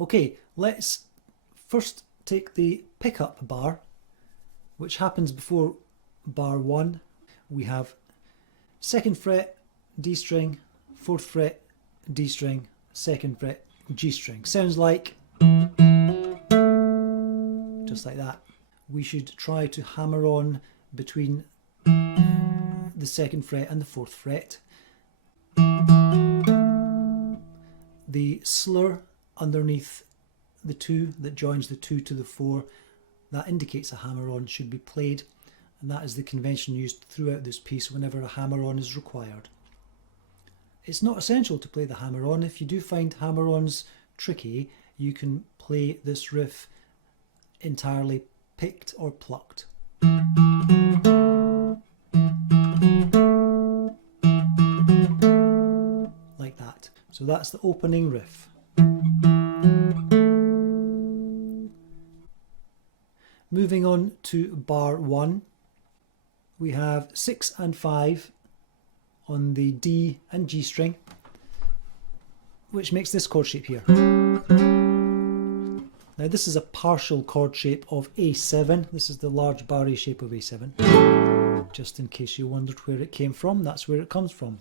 Okay, let's first take the pickup bar, which happens before bar 1. We have 2nd fret D string, 4th fret D string, 2nd fret G string. Sounds like just like that. We should try to hammer on between the 2nd fret and the 4th fret. The slur underneath the 2 that joins the 2 to the 4, that indicates a hammer-on should be played, and that is the convention used throughout this piece whenever a hammer-on is required. It's not essential to play the hammer-on. If you do find hammer-ons tricky, you can play this riff entirely picked or plucked. Like that. So that's the opening riff. Moving on to bar 1, we have 6 and 5 on the D and G string, which makes this chord shape here. Now this is a partial chord shape of A7. This is the large bar-A shape of A7. Just in case you wondered where it came from, that's where it comes from.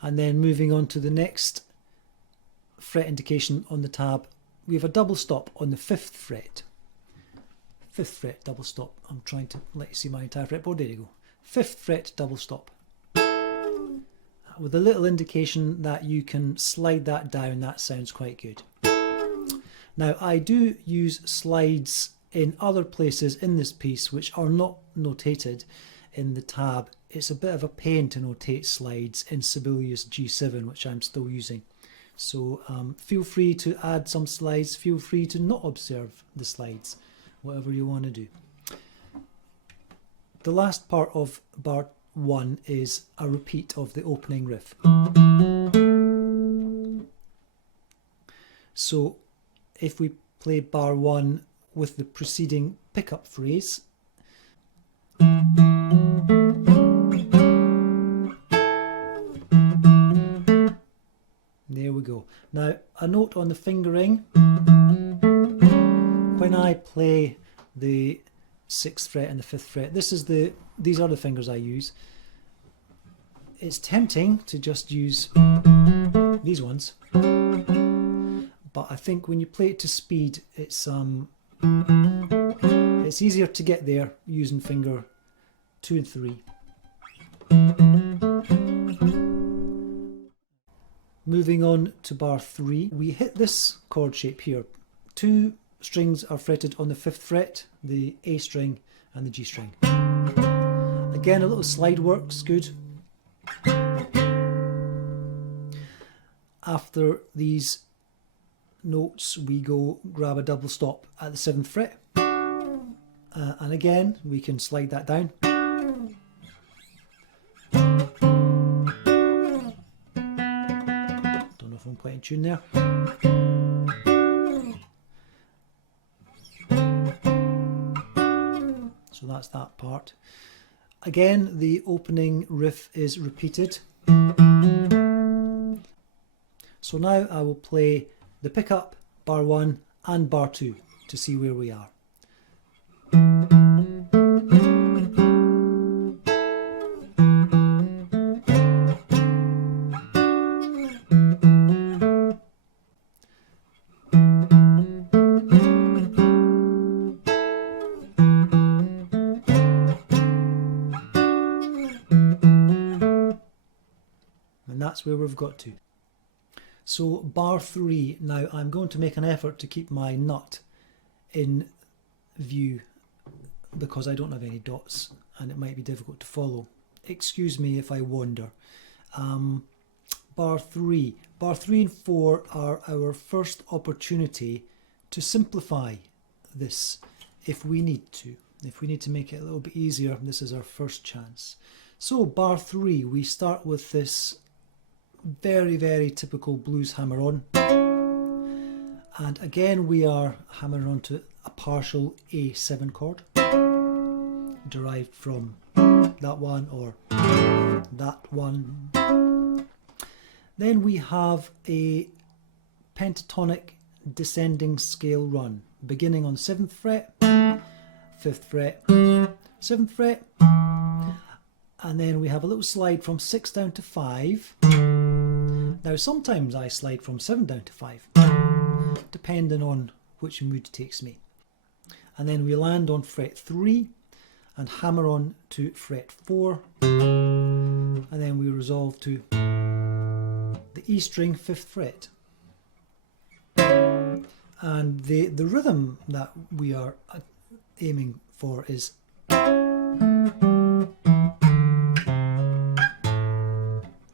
And then moving on to the next fret indication on the tab, we have a double stop on the 5th fret. 5th fret double stop. I'm trying to let you see my entire fretboard. There you go. 5th fret double stop. With a little indication that you can slide that down. That sounds quite good. Now I do use slides in other places in this piece which are not notated in the tab. It's a bit of a pain to notate slides in Sibelius G7, which I'm still using. So feel free to add some slides, feel free to not observe the slides, whatever you want to do. The last part of bar 1 is a repeat of the opening riff. So if we play bar 1 with the preceding pickup phrase, there we go. Now a note on the fingering, when I play the 6th fret and the 5th fret, these are the fingers I use. It's tempting to just use these ones, but I think when you play it to speed, it's easier to get there using finger 2 and 3. Moving on to bar 3, we hit this chord shape here. 2 strings are fretted on the 5th fret, the A string and the G string. Again, a little slide works good. After these notes, we go grab a double stop at the 7th fret. And again, we can slide that down. I'm playing tune there. So that's that part. Again, the opening riff is repeated. So now I will play the pickup, bar 1 and bar 2 to see where we are. That's where we've got to. So bar 3, now I'm going to make an effort to keep my nut in view because I don't have any dots and it might be difficult to follow. Excuse me if I wander. Bar 3. Bar 3 and 4 are our first opportunity to simplify this if we need to. If we need to make it a little bit easier, this is our first chance. So bar 3, we start with this very, very typical blues hammer-on. And again, we are hammering onto a partial A7 chord, derived from that one or that one. Then we have a pentatonic descending scale run, beginning on 7th fret, 5th fret, 7th fret, and then we have a little slide from 6 down to 5. Now sometimes I slide from 7 down to 5, depending on which mood takes me. And then we land on fret 3 and hammer on to fret 4, and then we resolve to the E string 5th fret. And the rhythm that we are aiming for is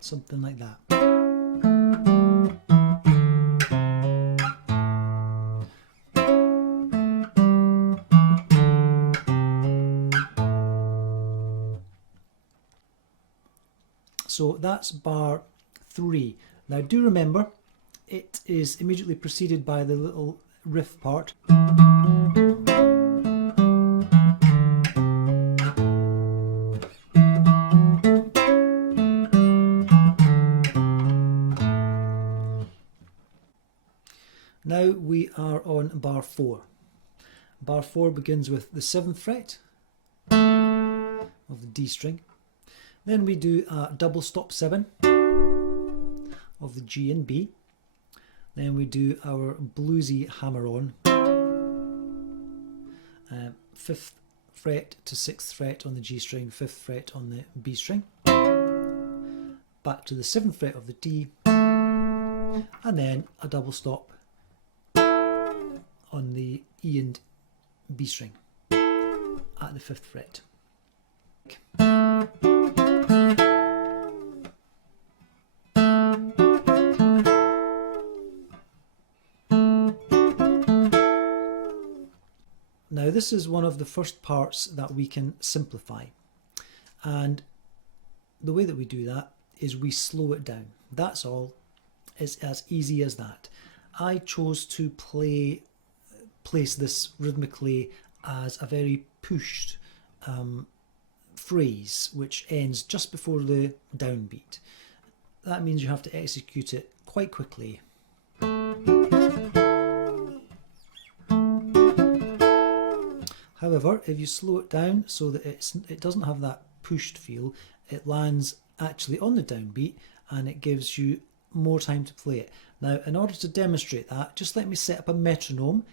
something like that. So that's bar 3. Now do remember, it is immediately preceded by the little riff part. Now we are on bar 4. Bar 4 begins with the 7th fret of the D string. Then we do a double stop 7 of the G and B. Then we do our bluesy hammer-on, 5th fret to 6th fret on the G string, 5th fret on the B string. Back to the 7th fret of the D, and then a double stop on the E and B string at the 5th fret. Now this is one of the first parts that we can simplify, and the way that we do that is we slow it down. That's all. It's as easy as that. I chose to place this rhythmically as a very pushed phrase which ends just before the downbeat. That means you have to execute it quite quickly. However, if you slow it down so that it doesn't have that pushed feel, it lands actually on the downbeat and it gives you more time to play it. Now, in order to demonstrate that, just let me set up a metronome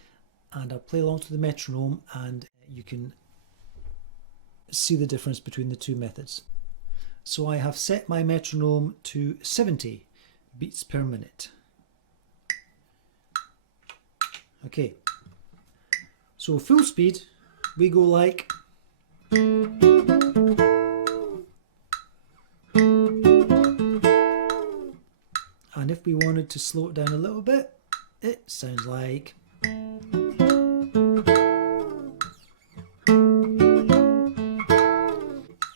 and I'll play along to the metronome and you can see the difference between the two methods. So I have set my metronome to 70 beats per minute. Okay, so full speed, we go like and if we wanted to slow it down a little bit, it sounds like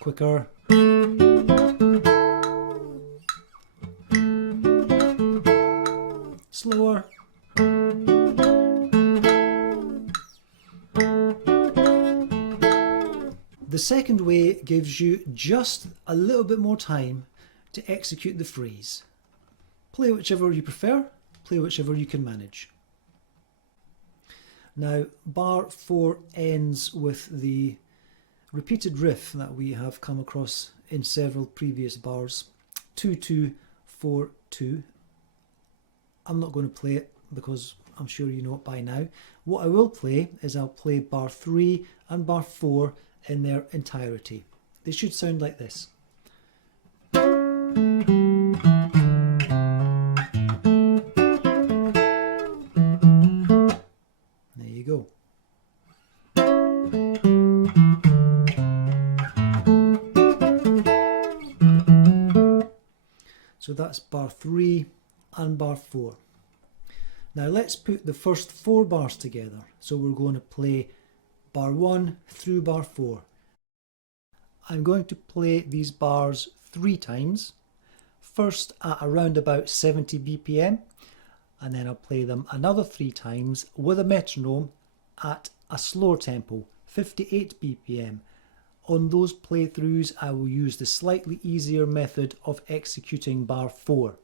quicker, slower, the second way gives you just a little bit more time to execute the phrase. Play whichever you prefer, play whichever you can manage. Now, bar 4 ends with the repeated riff that we have come across in several previous bars, 2-2-4-2. I'm not going to play it because I'm sure you know it by now. What I will play is I'll play bar 3 and bar 4 in their entirety. They should sound like this. There you go. So that's bar 3 and bar 4. Now let's put the first 4 bars together. So we're going to play bar 1 through bar 4. I'm going to play these bars 3 times. First at around about 70 BPM, and then I'll play them another 3 times with a metronome at a slower tempo, 58 BPM. On those playthroughs I will use the slightly easier method of executing bar 4.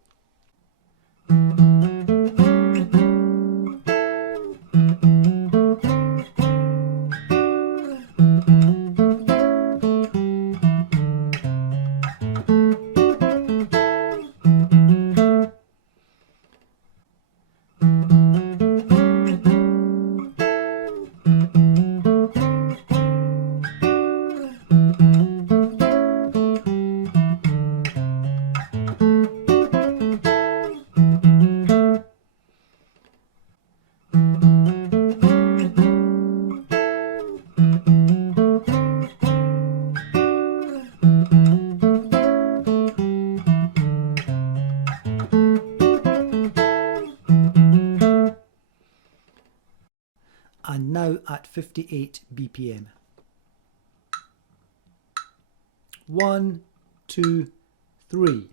And now at 58 BPM. 1, 2, 3.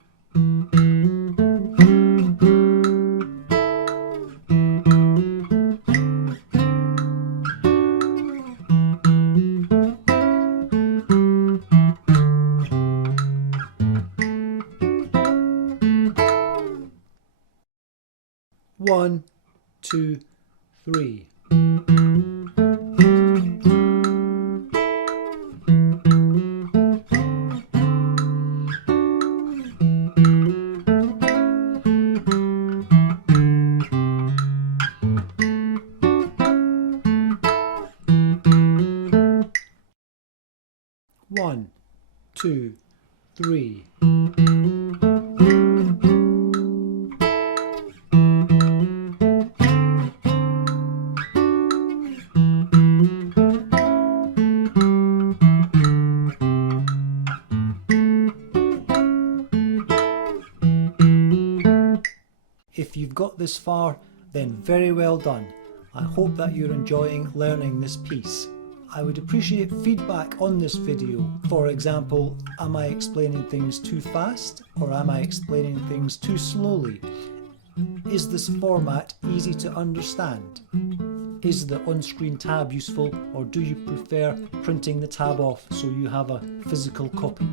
One, two, three. One, two, three. If you've got this far, then very well done. I hope that you're enjoying learning this piece. I would appreciate feedback on this video. For example, am I explaining things too fast or am I explaining things too slowly? Is this format easy to understand? Is the on-screen tab useful, or do you prefer printing the tab off so you have a physical copy?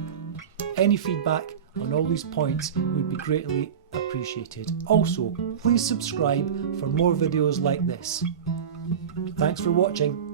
Any feedback on all these points would be greatly appreciated. Also, please subscribe for more videos like this. Thanks for watching.